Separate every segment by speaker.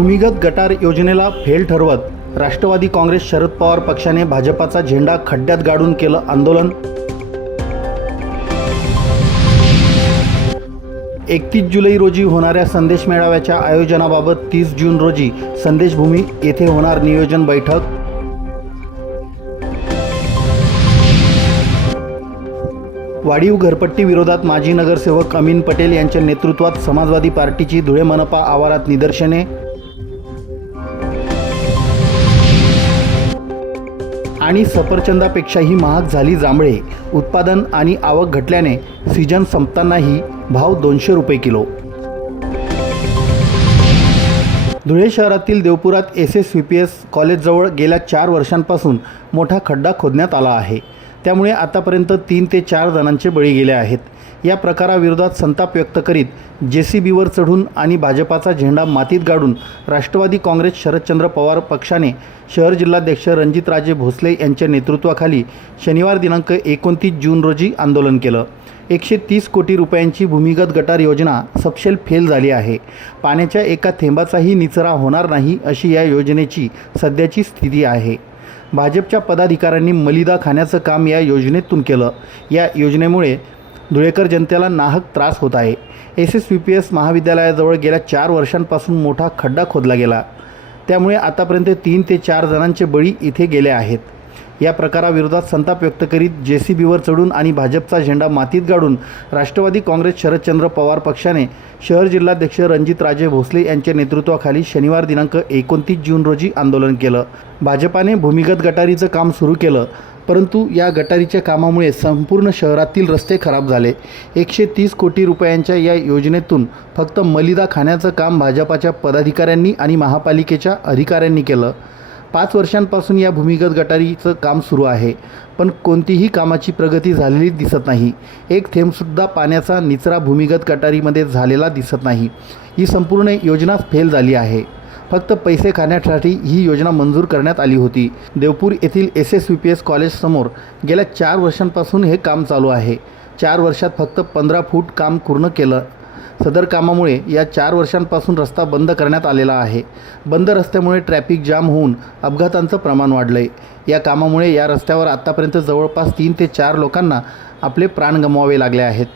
Speaker 1: भूमिगत गटार योजनेला फेल ठरवत राष्ट्रवादी काँग्रेस शरद पवार पक्षाने भाजपाचा झेंडा खड्ड्यात गाडून केलं आंदोलन. एकतीस जुलै रोजी होणाऱ्या संदेश मेळाव्याच्या आयोजनाबाबत तीस जून रोजी संदेशभूमी येथे होणार नियोजन बैठक. वाढीव घरपट्टी विरोधात माजी नगरसेवक अमीन पटेल यांच्या नेतृत्वात समाजवादी पार्टीची धुळे मनपा आवारात निदर्शने. आणि सफरचंदापेक्षाही महाग झाली जांभळे. उत्पादन आणि आवक घटल्याने सीजन संपतानाही भाव दोनशे रुपये किलो. धुळे शहरातील देवपुरात S S V P S कॉलेजजवळ गेल्या चार वर्षांपासून मोठा खड्डा खोदण्यात आला आहे. त्यामुळे आतापर्यंत तीन ते चार जणांचे बळी गेले आहेत. या प्रकाराविरोधात संताप व्यक्त करीत जे सी बीवर चढून आणि भाजपाचा झेंडा मातीत गाडून राष्ट्रवादी काँग्रेस शरदचंद्र पवार पक्षाने शहर जिल्हाध्यक्ष रणजितराजे भोसले यांच्या नेतृत्वाखाली शनिवार दिनांक एकोणतीस जून रोजी आंदोलन केलं. एकशे तीस कोटी रुपयांची भूमिगत गटार योजना सपशेल फेल झाली आहे. पाण्याच्या एका थेंबाचाही निचरा होणार नाही अशी या योजनेची सध्याची स्थिती आहे. भाजपच्या पदाधिकाऱ्यांनी मलिदा खाण्याचं काम या योजनेतून केलं. या योजनेमुळे धुळेकर जनतेला नाहक त्रास होत आहे. S S V P S महाविद्यालयाजवळ गेल्या चार वर्षांपासून मोठा खड्डा खोदला गेला. त्यामुळे आतापर्यंत तीन ते चार जणांचे बळी इथे गेले आहेत. या प्रकाराविरोधात संताप व्यक्त करीत जे सी बीवर चढून आणि भाजपचा झेंडा मातीत गाडून राष्ट्रवादी काँग्रेस शरदचंद्र पवार पक्षाने शहर जिल्हाध्यक्ष रणजितराजे भोसले यांच्या नेतृत्वाखाली शनिवार दिनांक एकोणतीस जून रोजी आंदोलन केलं. भाजपाने भूमिगत गटारीचं काम सुरू केलं. परंतु या गटारीच्या कामामुळे संपूर्ण शहरातील रस्ते खराब झाले. एकशे तीस कोटी रुपयांच्या या योजनेतून फक्त मलिदा खाण्याचं काम भाजपाच्या पदाधिकाऱ्यांनी आणि महापालिकेच्या अधिकाऱ्यांनी केलं. पाच वर्षांपासून या भूमिगत गटारीचं काम सुरू आहे पण कोणतीही कामाची प्रगती झालेली दिसत नाही. एक थेंबसुद्धा पाण्याचा निचरा भूमिगत गटारीमध्ये झालेला दिसत नाही. ही संपूर्ण योजना फेल झाली आहे. फक्त पैसे खाण्यासाठी ही योजना मंजूर करण्यात आली होती. देवपूर येथील S S V P S कॉलेजसमोर गेल्या चार वर्षांपासून हे काम चालू आहे. चार वर्षात फक्त पंधरा फूट काम पूर्ण केलं. सदर कामामुळे या चार वर्षांपासून रस्ता बंद करण्यात आलेला आहे. बंद रस्त्यामुळे ट्रॅफिक जाम होऊन अपघातांचं प्रमाण वाढलं आहे या कामामुळे या रस्त्यावर आत्तापर्यंत जवळपास तीन ते चार लोकांना आपले प्राण गमवावे लागले आहेत.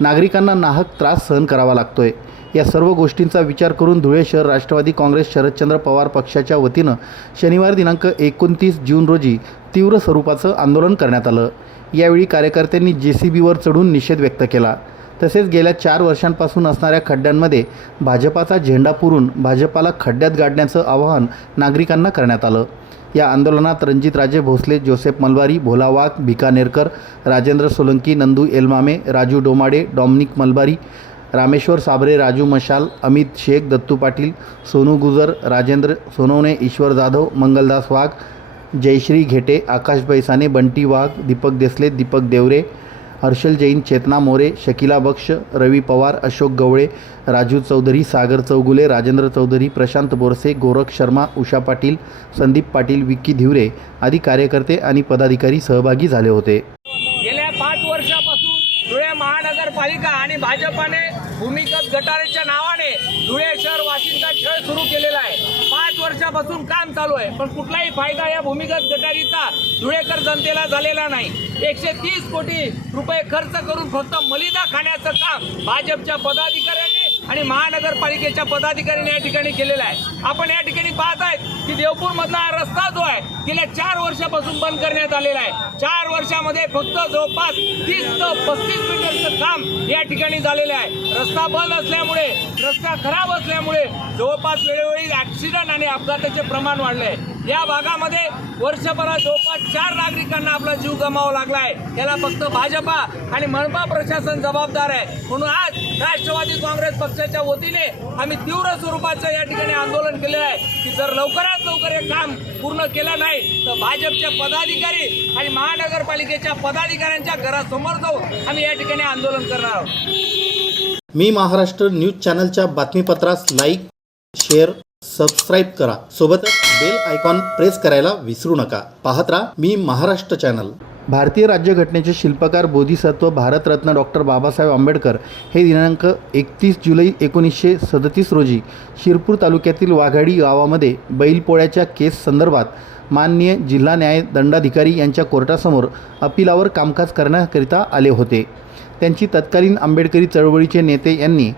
Speaker 1: नागरिकांना नाहक त्रास सहन करावा लागतो आहे या सर्व गोष्टींचा विचार करून धुळे शहर राष्ट्रवादी काँग्रेस शरदचंद्र पवार पक्षाच्या वतीनं शनिवार दिनांक एकोणतीस जून रोजी तीव्र स्वरूपाचं आंदोलन करण्यात आलं. यावेळी कार्यकर्त्यांनी जे सी बीवर चढून निषेध व्यक्त केला. तसेच गेल्या चार वर्षांपासून असणाऱ्या खड्ड्यांमध्ये भाजपाचा झेंडा पुरून भाजपाला खड्ड्यात गाडण्याचं आवाहन नागरिकांना करण्यात आलं. या आंदोलनात रणजितराजे भोसले जोसेफ मलबारी भोला वाघ भिकानेरकर राजेंद्र सोलंकी नंदू एलमामे राजू डोमाडे डॉमनिक मलबारी रामेश्वर साबरे राजू मशाल अमित शेख दत्तू पाटील सोनू गुजर राजेंद्र सोनवणे ईश्वर जाधव मंगलदास वाघ जयश्री घेटे आकाश बैसाने बंटी वाघ दीपक देसले दीपक देवरे हर्षल जैन चेतना मोरे शकिला बक्ष रवी पवार अशोक गवळे राजू चौधरी सागर चौगुले राजेंद्र चौधरी प्रशांत बोरसे गोरख शर्मा उषा पाटील संदीप पाटील विक्की धिवरे आदी कार्यकर्ते आणि पदाधिकारी सहभागी झाले होते.
Speaker 2: गेल्या पाच वर्षापासून धुळे महानगरपालिका आणि भाजपाने भूमिगत गटारीच्या नावाने धुळे शहर वाशिंचा खेळ सुरू केलेला आहे. पाच वर्षापासून काम चालू आहे. पण कुठलाही फायदा या भूमिगत गटारीचा धुळेकर जनतेला झालेला नाही. एकशे तीस कोटी रुपये खर्च करून फक्त मलिदा खाण्याचं काम भाजपच्या पदाधिकाऱ्यांनी आणि महानगरपालिकेच्या पदाधिकाऱ्यांनी या ठिकाणी केलेला आहे. आपण या ठिकाणी पाहत आहेत की देवपूरमधला हा रस्ता जो आहे गेल्या चार वर्षापासून बंद करण्यात आलेला आहे. चार वर्षामध्ये फक्त जवळपास तीस ते पस्तीस मीटरचं काम या ठिकाणी झालेलं आहे. रस्ता बंद असल्यामुळे रस्ता खराब असल्यामुळे जवळपास वेळोवेळी ऍक्सिडेंट आणि अपघाताचे प्रमाण वाढले आहे या भागामध्ये वर्षभरात जवळपास चार नागरिकांना आपला जीव गमावा लागलाय. याला फक्त भाजपा आणि मनपा प्रशासन जबाबदार आहे. म्हणून आज राष्ट्रवादी काँग्रेस पक्षाच्या वतीने आम्ही तीव्र स्वरूपाचं या ठिकाणी आंदोलन केलेलं आहे. की जर लवकरात लवकर हे काम पूर्ण केलं नाही तर भाजपच्या पदाधिकारी आणि महानगरपालिकेच्या पदाधिकाऱ्यांच्या घरासमोर जाऊन आम्ही या ठिकाणी आंदोलन करणार आहोत.
Speaker 1: मी महाराष्ट्र न्यूज चॅनलच्या बातमीपत्रास लाईक शेअर सबस्क्राईब करा. सोबतच बेल आयकॉन प्रेस करायला विसरू नका. पाहत राहा मी महाराष्ट्र चॅनल. भारतीय राज्यघटनेचे शिल्पकार बोधिसत्व भारतरत्न डॉक्टर बाबासाहेब आंबेडकर हे दिनांक एकतीस जुलै एकोणीसशे सदतीस रोजी शिरपूर तालुक्यातील वाघाडी गावामध्ये बैलपोळ्याच्या केस संदर्भात माननीय जिल्हा न्याय दंडाधिकारी यांच्या कोर्टासमोर अपिलावर कामकाज करण्याकरिता आले होते. त्यांची तत्कालीन आंबेडकरी चळवळीचे नेते यांनी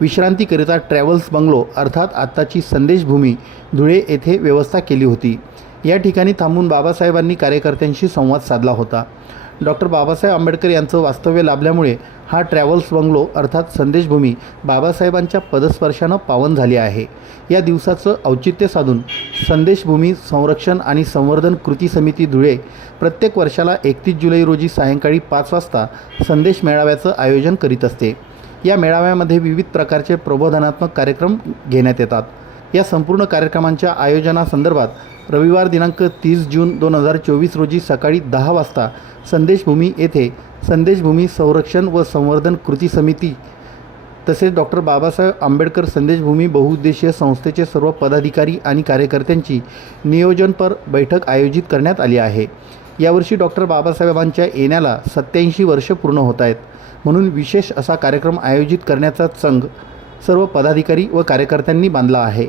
Speaker 1: विश्रांतीकरिता ट्रॅव्हल्स बंगलो अर्थात आत्ताची संदेशभूमी धुळे येथे व्यवस्था केली होती. या ठिकाणी थांबून बाबासाहेबांनी कार्यकर्त्यांशी संवाद साधला होता. डॉक्टर बाबासाहेब आंबेडकर यांचं वास्तव्य लाभल्यामुळे हा ट्रॅव्हल्स बंगलो अर्थात संदेशभूमी बाबासाहेबांच्या पदस्पर्शानं पावन झाली आहे. या दिवसाचं औचित्य साधून संदेशभूमी संरक्षण आणि संवर्धन कृती समिती धुळे प्रत्येक वर्षाला एकतीस जुलै रोजी सायंकाळी पाच वाजता संदेश मेळाव्याचं आयोजन करीत असते. या मेळाव्यामध्ये विविध प्रकारचे प्रबोधनात्मक कार्यक्रम घेण्यात येतात. या संपूर्ण कार्यक्रमांच्या आयोजनासंदर्भात रविवार दिनांक तीस जून दोन हजार चोवीस रोजी सकाळी दहा वाजता संदेशभूमी येथे संदेशभूमी संरक्षण व संवर्धन कृती समिती तसेच डॉक्टर बाबासाहेब आंबेडकर संदेशभूमी बहुउद्देशीय संस्थेचे सर्व पदाधिकारी आणि कार्यकर्त्यांची नियोजनपर बैठक आयोजित करण्यात आली आहे. यावर्षी डॉक्टर बाबासाहेबांच्या येण्याला सत्याऐंशी वर्ष पूर्ण होत आहेत. म्हणून विशेष असा कार्यक्रम आयोजित करण्याचा संघ सर्व पदाधिकारी व कार्यकर्त्यांनी बांधला आहे.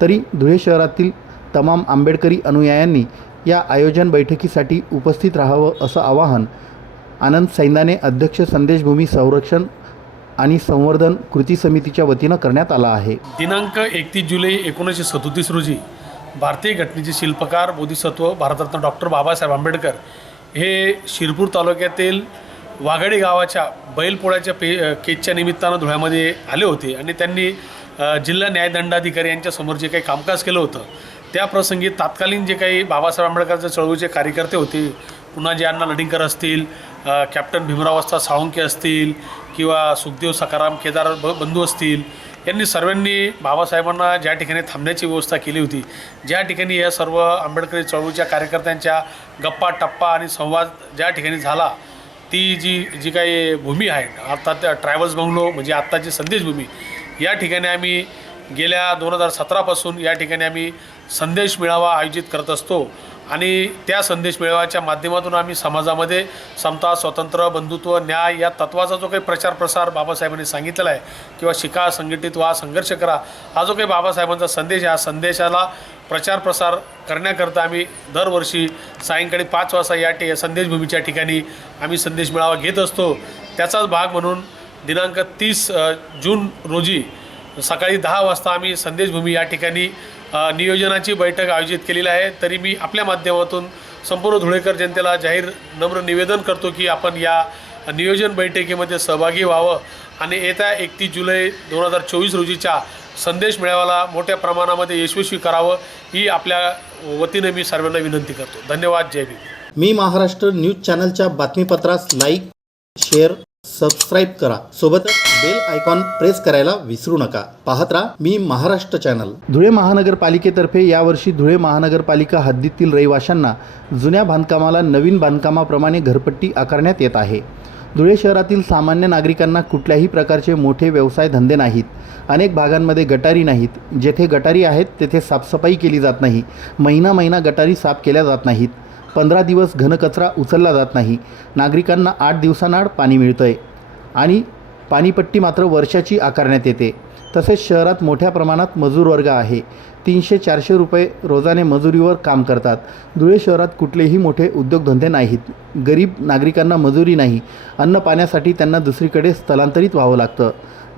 Speaker 1: तरी धुळे शहरातील तमाम आंबेडकरी अनुयायांनी या आयोजन बैठकीसाठी उपस्थित राहावं असं आवाहन आनंद सैंदाने अध्यक्ष संदेशभूमी संरक्षण आणि संवर्धन कृती समितीच्या वतीनं करण्यात आला आहे.
Speaker 3: दिनांक एकतीस जुलै एकोणीसशे सदोतीस रोजी भारतीय घटनेचे शिल्पकार बोधिसत्व भारतरत्न डॉक्टर बाबासाहेब आंबेडकर हे शिरपूर तालुक्यातील वाघाडी गावाच्या बैलपोळ्याच्या पे केजच्या निमित्तानं धुळ्यामध्ये आले होते आणि त्यांनी जिल्हा न्यायदंडाधिकारी यांच्यासमोर जे काही कामकाज केलं होतं त्या प्रसंगी तात्कालीन जे काही बाबासाहेब आंबेडकरच्या चळवळीचे कार्यकर्ते होते पुन्हा जे अण्णा लडिंकर असतील कॅप्टन भीमराव अस्ता साळुंके असतील किंवा सुखदेव सखाराम केदार ब बंधू असतील यांनी सर्वांनी बाबासाहेबांना ज्या ठिकाणी थांबण्याची व्यवस्था केली होती ज्या ठिकाणी या सर्व आंबेडकरी चळवळीच्या कार्यकर्त्यांच्या गप्पा टप्पा आणि संवाद ज्या ठिकाणी झाला ती जी जी काही भूमी आहे आत्ता त्या ट्रॅव्हल्स बंगलो म्हणजे आत्ताची संदेशभूमी या ठिकाणी आम्ही गेल्या दोन हजार सतरापासून या ठिकाणी आम्ही संदेश मेळावा आयोजित करत असतो. आणि त्या संदेश मेळाव्याच्या माध्यमातून आम्ही समाजामध्ये समता स्वतंत्र बंधुत्व न्याय या तत्वाचा जो काही प्रचार प्रसार बाबासाहेबांनी सांगितलेला आहे किंवा शिका संघटित व्हा संघर्ष करा हा जो काही बाबासाहेबांचा संदेश आहे हा संदेशाला प्रचार प्रसार करण्याकरता आम्ही दरवर्षी सायंकाळी पाच वाजता या टे संदेशभूमीच्या ठिकाणी आम्ही संदेश मेळावा घेत असतो. त्याचाच भाग म्हणून दिनांक तीस जून रोजी सकाळी दहा वाजता आम्ही संदेशभूमी या ठिकाणी नियोजनाची बैठक आयोजित केलेली आहे. तरी मी आपल्या माध्यमातून संपूर्ण धुळेकर जनतेला जाहीर नम्र निवेदन करतो की आपण या नियोजन बैठकीमध्ये सहभागी व्हावं आणि येत्या एकतीस जुलै दोन हजार चोवीस रोजीच्या संदेश मेळाव्याला मोठ्या प्रमाणामध्ये यशस्वी करावं ही आपल्या वतीने मी सर्वांना विनंती करतो. धन्यवाद. जय भीम.
Speaker 1: मी महाराष्ट्र न्यूज चॅनलच्या बातमीपत्रास लाईक शेअर सबस्क्राईब करा. सोबतच बेल आयकॉन प्रेस करायला विसरू नका. पाहत राहा मी महाराष्ट्र चॅनल धुळे महानगरपालिकेतर्फे यावर्षी धुळे महानगरपालिका हद्दीतील रहिवाशांना जुन्या बांधकामाला नवीन बांधकामाप्रमाणे घरपट्टी आकारण्यात येत आहे. धुळे शहरातील सामान्य नागरिकांना कुठल्याही प्रकारचे मोठे व्यवसाय धंदे नाहीत. अनेक भागांमध्ये गटारी नाहीत. जेथे गटारी आहेत तेथे साफसफाई केली जात नाही. महिना महिना गटारी साफ केल्या जात नाहीत. पंधरा दिवस घनकचरा उचलला जात नाही. नागरिकांना आठ दिवसांआड पाणी मिळतं आहे आणि पाणीपट्टी मात्र वर्षाची आकारण्यात येते. तसेच शहरात मोठ्या प्रमाणात मजूर वर्ग आहे. तीनशे चारशे रुपये रोजाने मजुरीवर काम करतात. धुळे शहरात कुठलेही मोठे उद्योगधंदे नाहीत. गरीब नागरिकांना मजुरी नाही. अन्न पाण्यासाठी त्यांना दुसरीकडे स्थलांतरित व्हावं लागतं.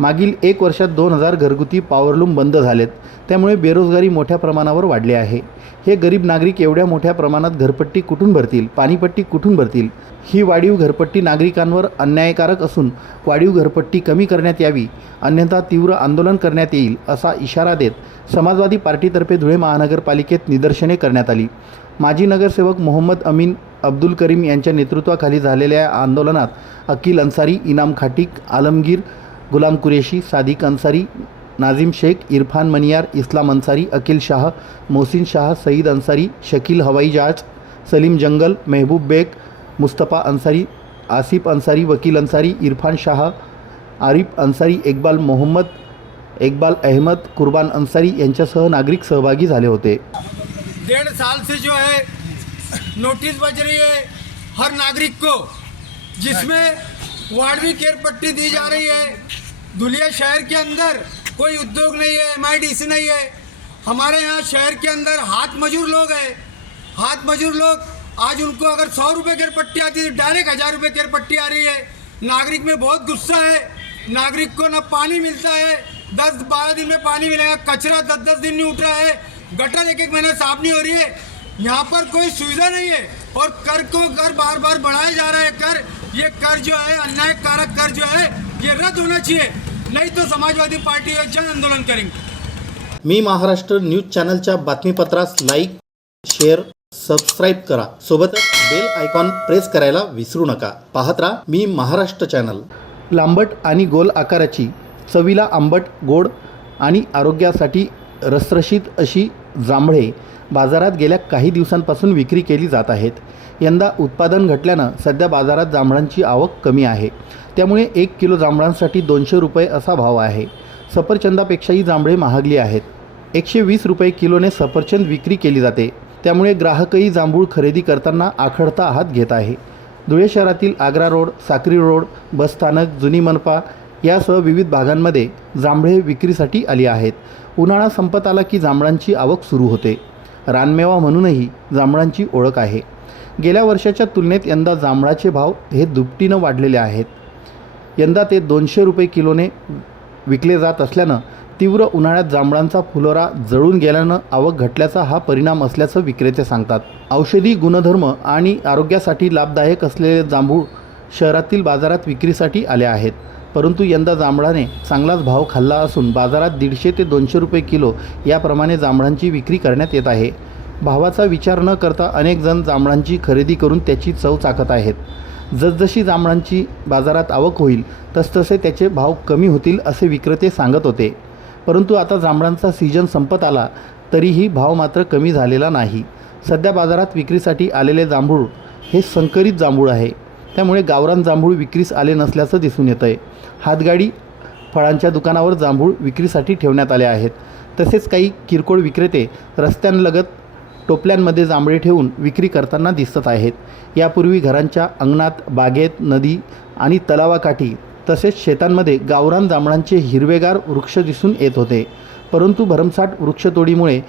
Speaker 1: मागील एक वर्षात दोन हजार घरगुती पॉवरलूम बंद झालेत. त्यामुळे बेरोजगारी मोठ्या प्रमाणावर वाढली आहे. हे गरीब नागरिक एवढ्या मोठ्या प्रमाणात घरपट्टी कुठून भरतील? पाणीपट्टी कुठून भरतील? ही वाढीव घरपट्टी नागरिकांवर अन्यायकारक असून वाढीव घरपट्टी कमी करण्यात यावी अन्यथा तीव्र आंदोलन करण्यात येईल असा इशारा देत समाजवादी पार्टीतर्फे धुळे महानगरपालिकेत निदर्शने करण्यात आली. माजी नगरसेवक मोहम्मद अमीन अब्दुल करीम यांच्या नेतृत्वाखाली झालेल्या आंदोलनात अकील अन्सारी इनाम खाटिक आलमगीर गुलाम कुरेशी, सादिक अंसारी नाजिम शेख, इरफान मनियार, इस्लाम अंसारी अकील शाह, मोहसिन शाह, सईद अंसारी शकील हवाई जहाज़, सलीम जंगल, महबूब बेग, मुस्तफ़ा अंसारी आसिफ अंसारी वकील अंसारी इरफान शाह, आरिफ अंसारी इकबाल मोहम्मद, इकबाल अहमद, कुर्बान अंसारी यांच्यासह नागरिक सहभागी होते.
Speaker 2: डेढ़ साल से जो है नोटिस बज रही है हर नागरिक को, जिसमें वार्डवी केयर पट्टी दी जा रही है धुलिया शहर के अंदर कोई उद्योग नहीं है एमआईडीसी नहीं है। हमारे यहाँ शहर के अंदर हाथ मजूर लोग हैं। हाथ मजूर लोग आज उनको अगर सौ रुपये केयर पट्टी आती है डायरेक्ट हज़ार रुपये केयर पट्टी आ रही है। नागरिक में बहुत गुस्सा है। नागरिक को न पानी मिलता है। दस बारह दिन में पानी मिलेगा। कचरा दस दस दिन नहीं उठ रहा है। गटर एक एक महीना साफ़ नहीं हो रही है। यहाँ पर कोई सुविधा नहीं है। और कर को कर बार बार बढ़ाया जा रहा है। कर, ये कर जो है अन्याय कारक कर जो है ये रद्द होना चाहिए नहीं तो समाजवादी पार्टी जन आंदोलन करेंगे।
Speaker 1: मी महाराष्ट्र न्यूज चॅनलच्या बातमीपत्रास लाईक शेअर सबस्क्राईब करा. सोबतच बेल आयकॉन प्रेस करायला विसरू नका. पाहत राहा मी महाराष्ट्र चॅनल. लांबट आणि गोल आकाराची चवीला आंबट गोड आणि आरोग्यासाठी रसरशीत अशी जांभळे बाजारात गेल्या काही दिवसांपासून विक्री केली जात आहेत. यंदा उत्पादन घटल्यानं सध्या बाजारात जांभळांची आवक कमी आहे. त्यामुळे एक किलो जांभळांसाठी दोनशे रुपये असा भाव आहे. सफरचंदापेक्षाही जांभळे महागली आहेत. एकशे वीस रुपये किलोने सफरचंद विक्री केली जाते. त्यामुळे ग्राहकही जांभूळ खरेदी करताना आखडता हात घेत आहे. धुळे शहरातील आग्रा रोड साक्री रोड बसस्थानक जुनी मनपा यासह विविध भागांमध्ये जांभळे विक्रीसाठी आली आहेत. उन्हाळा संपत आला की जांभळांची आवक सुरू होते. रानमेवा म्हणूनही जांभळांची ओळख आहे. गेल्या वर्षाच्या तुलनेत यंदा जांभळाचे भाव हे दुपटीनं वाढलेले आहेत. यंदा ते दोनशे रुपये किलोने विकले जात असल्यानं तीव्र उन्हाळ्यात जांभळांचा फुलोरा जळून गेल्यानं आवक घटल्याचा हा परिणाम असल्याचं विक्रेते सांगतात. औषधी गुणधर्म आणि आरोग्यासाठी लाभदायक असलेले जांभूळ शहरातील बाजारात विक्रीसाठी आले आहेत. परंतु यंदा जांभळाने चांगलाच भाव खाल्ला असून बाजारात दीडशे ते दोनशे रुपये किलो याप्रमाणे जांभळांची विक्री करण्यात येत आहे. भावाचा विचार न करता अनेक जण जांभळांची खरेदी करून त्याची चव चाकत आहेत. जसजशी जांभळांची बाजारात आवक होईल तसतसे त्याचे भाव कमी होतील असे विक्रेते सांगत होते. परंतु आता जांभळांचा सीजन संपत आला तरीही भाव मात्र कमी झालेला नाही. सध्या बाजारात विक्रीसाठी आलेले जांभूळ हे संकरित जांभूळ आहे. त्यामुळे गावरान जांभूळ विक्रीस आले नसल्याचं दिसून येतं आहे हातगाडी फळांच्या दुकानावर जांभूळ विक्रीसाठी ठेवण्यात आले आहेत. तसेच काही किरकोळ विक्रेते रस्त्यांलगत टोपल्यांमध्ये जांभळे ठेवून विक्री करताना दिसत आहेत. यापूर्वी घरांच्या अंगणात बागेत नदी आणि तलावाकाठी तसेच शेतांमध्ये गावरान जांभळांचे हिरवेगार वृक्ष दिसून येत होते. परंतु भरमसाठ वृक्षतोडीमुळे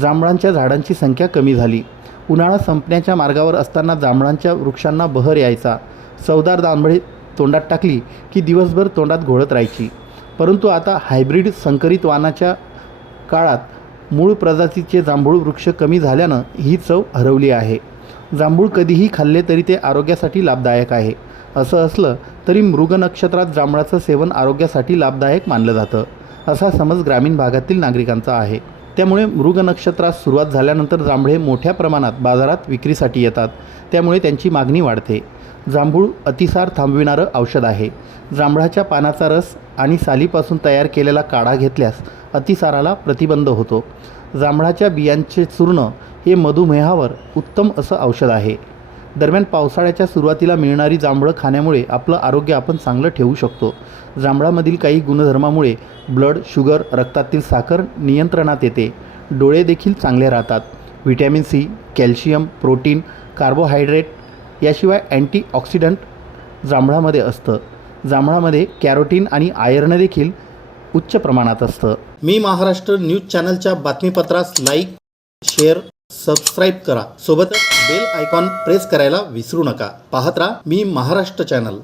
Speaker 1: जांभळांच्या झाडांची संख्या कमी झाली. उन्हाळा संपण्याच्या मार्गावर असताना जांभळांच्या वृक्षांना बहर यायचा. चवदार जांभळे तोंडात टाकली की दिवसभर तोंडात घोळत राहायची. परंतु आता हायब्रिड संकरित वानाच्या काळात मूळ प्रजातीचे जांभूळ वृक्ष कमी झाल्यानं ही चव हरवली आहे. जांभूळ कधीही खाल्ले तरी ते आरोग्यासाठी लाभदायक आहे. असं असलं तरी मृग नक्षत्रात जांभळाचं सेवन आरोग्यासाठी लाभदायक मानलं जातं. असा समज ग्रामीण भागातील नागरिकांचा आहे. त्यामुळे मृग नक्षत्रास सुरुवात झाल्यानंतर जांभळे मोठ्या प्रमाणात बाजारात विक्रीसाठी येतात. त्यामुळे त्यांची मागणी वाढते. जांभूळ अतिसार थांबविणारं औषध आहे. जांभळाच्या पानाचा रस आणि सालीपासून तयार केलेला काढा घेतल्यास अतिसाराला प्रतिबंध होतो. जांभळाच्या बियांचे चूर्ण हे मधुमेहावर उत्तम असं औषध आहे. दरम्यान पावसाळ्याच्या सुरुवातीला मिळणारी जांभळं खाण्यामुळे आपलं आरोग्य आपण चांगलं ठेवू शकतो. जांभळामधील काही गुणधर्मामुळे ब्लड शुगर रक्तातील साखर नियंत्रणात येते. डोळे देखील चांगले राहतात. Vitamin C calcium protein carbohydrate याशिवाय अँटीऑक्सिडंट जांभळामध्ये असतं. जांभळामध्ये कॅरोटीन आणि आयर्न देखील उच्च प्रमाणात असतं. मी महाराष्ट्र न्यूज चॅनलच्या बातमीपत्रास लाईक शेअर सबस्क्राईब करा. सोबतच बेल आयकॉन प्रेस करायला विसरू नका. पाहत राहा मी महाराष्ट्र चॅनल.